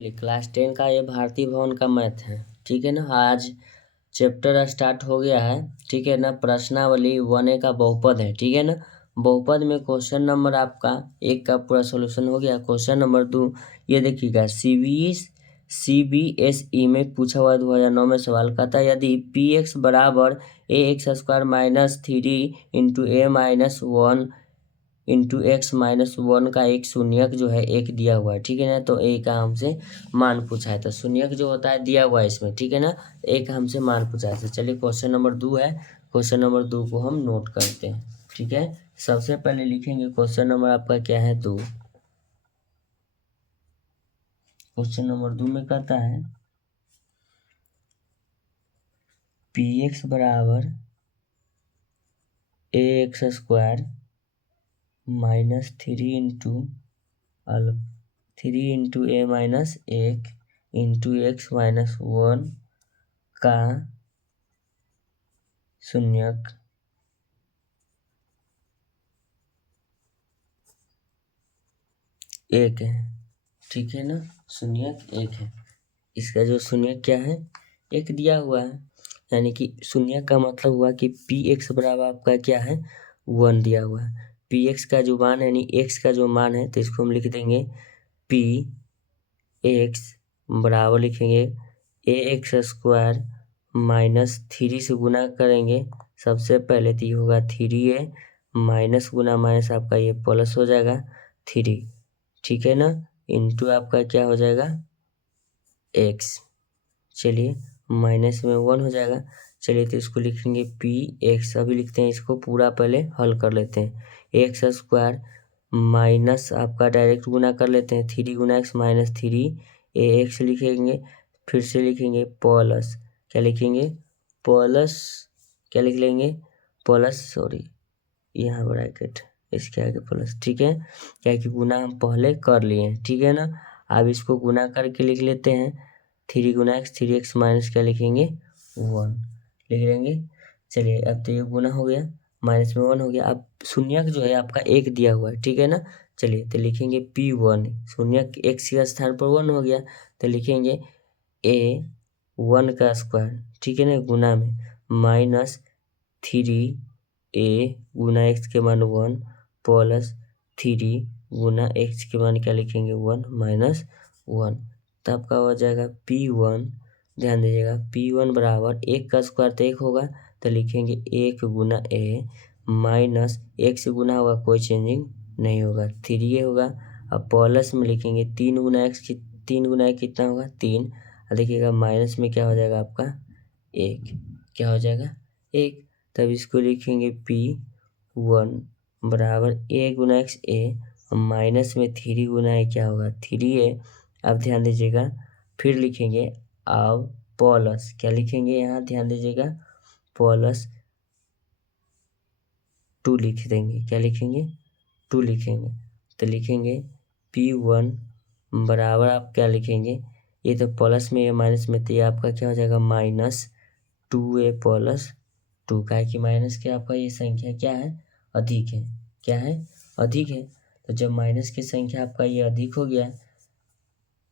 Class 10 का ये भारतीय भवन का मैथ है। ठीक है ना। आज चैप्टर स्टार्ट हो गया है। ठीक है ना। प्रश्नावली 1A का बहुपद है। ठीक है ना। बहुपद में क्वेश्चन नंबर आपका 1 का पूरा सॉल्यूशन हो गया। क्वेश्चन नंबर 2 ये देखिएगा, CBSE में पूछा हुआ 2009 में सवाल कहता है यदि px बराबर ax² minus 3 into a minus 1 into x minus 1 का एक शून्यक जो है एक दिया हुआ है। ठीक है ना। तो ए का हमसे मान पूछा है। तो शून्यक जो होता है दिया हुआ है इसमें। ठीक है ना। ए का हमसे मान पूछा है। तो चलिए क्वेश्चन नंबर 2 है। क्वेश्चन नंबर 2 को हम नोट करते हैं। ठीक है। सबसे पहले लिखेंगे क्वेश्चन नंबर आपका क्या है 2। क्वेश्चन नंबर 2 में कहता है px बराबर ax² minus 3 into a minus 1 into x minus 1 का शून्यक एक है। ठीक है ना। शून्यक एक है। इसका जो शून्यक क्या है, एक दिया हुआ है। यानी कि शून्यक का मतलब हुआ कि px बराबर आपका क्या है 1 दिया हुआ है। px का जो मान है यानी x का जो मान है तो इसको हम लिख देंगे px बराबर लिखेंगे ax² माइनस 3 से गुना करेंगे सबसे पहले तो ये होगा 3a माइनस गुना माइनस आपका ये प्लस हो जाएगा 3। ठीक है ना। इंटू आपका क्या हो जाएगा x। चलिए माइनस में 1 हो जाएगा। चलिए तो इसको लिखेंगे px। अभी लिखते हैं इसको पूरा, पहले हल कर लेते हैं। x² माइनस आपका डायरेक्ट गुना कर लेते हैं 3 गुना x माइनस 3 ax लिखेंगे। फिर से लिखेंगे प्लस, क्या लिखेंगे प्लस, क्या लिख लेंगे प्लस, सॉरी यहाँ ब्रैकेट इसके आगे प्लस। ठीक है। क्या कि गुना हम पहले कर लिए हैं। ठीक है ना। अब इसको गुना करके लिख लेते हैं 3 गुना x 3x माइनस क्या लिखेंगे 1 लिख लेंगे। चलिए अब तो ये गुना हो गया, माइनस में 1 हो गया। अब शून्यक जो है आपका एक दिया हुआ है। ठीक है ना। चलिए तो लिखेंगे p1, शून्यक x के स्थान पर 1 हो गया तो लिखेंगे a1 का स्क्वायर। ठीक है ना, गुना में माइनस 3a गुना x के मान 1 प्लस 3 गुना x के मान क्या लिखेंगे 1 माइनस 1। तो आपका हो जाएगा p1। ध्यान दीजिएगा p1 बराबर 1 का स्क्वायर तो 1 होगा तो लिखेंगे 1 गुना a माइनस 1 से गुना होगा कोई चेंजिंग नहीं होगा 3a होगा। अब प्लस में लिखेंगे 3 गुना x की 3 गुना एक कितना होगा 3। देखिएगा माइनस में क्या हो जाएगा आपका 1, क्या हो जाएगा 1। तब इसको लिखेंगे p1 बराबर a गुना x a और माइनस में 3 गुना a क्या होगा 3a। अब ध्यान दीजिएगा फिर लिखेंगे अब प्लस, क्या लिखेंगे यहाँ ध्यान दीजिएगा प्लस 2 लिख देंगे, क्या लिखेंगे 2 लिखेंगे। तो लिखेंगे p1 बराबर आप क्या लिखेंगे, ये तो प्लस में ये माइनस में तो ये आपका क्या हो जाएगा माइनस 2a प्लस 2 का है कि माइनस के आपका ये संख्या क्या है अधिक है, क्या है अधिक है। तो जब माइनस की संख्या आपका ये अधिक हो गया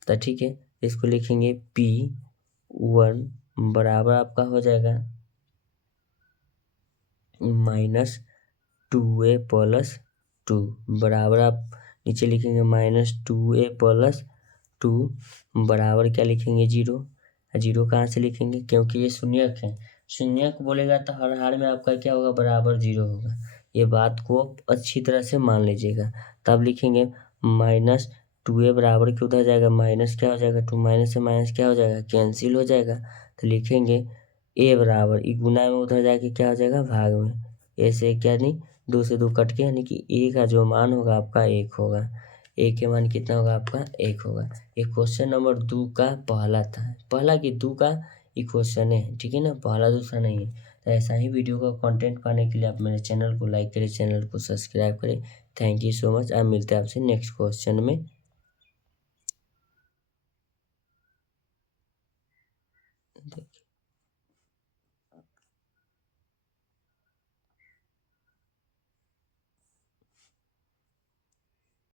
तो ठीक है इसको लिखेंगे p1 बराबर आपका हो जाएगा माइनस 2a प्लस 2 बराबर आप नीचे लिखेंगे माइनस 2a प्लस 2 बराबर क्या लिखेंगे 0। 0 कहाँ से लिखेंगे क्योंकि ये शून्यक है। शून्यक बोलेगा तो हर हाल में आपका क्या होगा बराबर 0 होगा। ये बात को अच्छी तरह से मान लीजिएगा। तब लिखेंगे माइनस 2a बराबर क्या उधर जाएगा माइनस क्या हो जाएगा 2 माइनस से माइनस क्या हो जाएगा कैंसिल हो जाएगा। तो लिखेंगे a बराबर ये गुना में उधर जाके क्या हो जाएगा भाग में, ऐसे क्या नहीं 2 से 2 कट के यानी कि a का जो मान होगा आपका 1 होगा। a के मान कितना होगा आपका 1 होगा। ये क्वेश्चन नंबर 2 का पहला था, पहला कि 2 का ये क्वेश्चन है। ठीक है ना, पहला दूसरा नहीं है। तो ऐसा ही वीडियो का कंटेंट पाने के लिए आप मेरे चैनल को लाइक करें, चैनल को सब्सक्राइब करें। Thank you so much. आप मिलते हैं आपसे नेक्स्ट क्वेश्चन में।